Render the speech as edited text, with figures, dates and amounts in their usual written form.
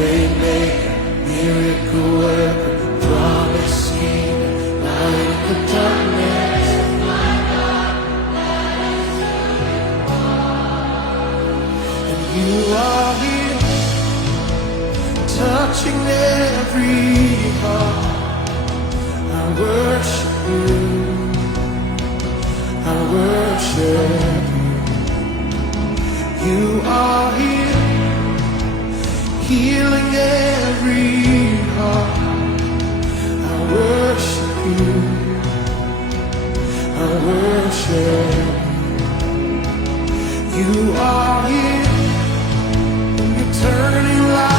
Waymaker, miracle worker, promise keeper, light in the darkness. And you are here, touching every heart. I worship you, I worship you. You are here, healing every heart. I worship you, I worship you. You are here, and you're turning light